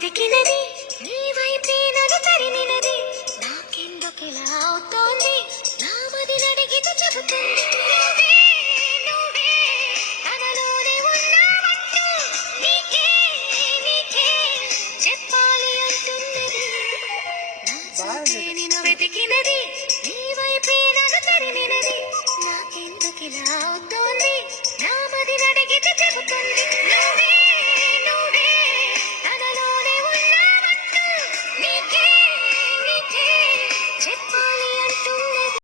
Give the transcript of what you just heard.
వెతికినది నీ వైపే నన్ను తరిమినది నాకెందుకిలా అవుతోంది నా మదినడిగితే చెబుతుంది నువ్వే నువ్వే తనలోనే ఉన్నావంటూ నీకే నీకే చెప్పాలి అంటున్నది నా చూపే నిన్ను వెతికినది నీ వైపే నన్ను తరిమినది నాకెందుకిలా అవుతోంది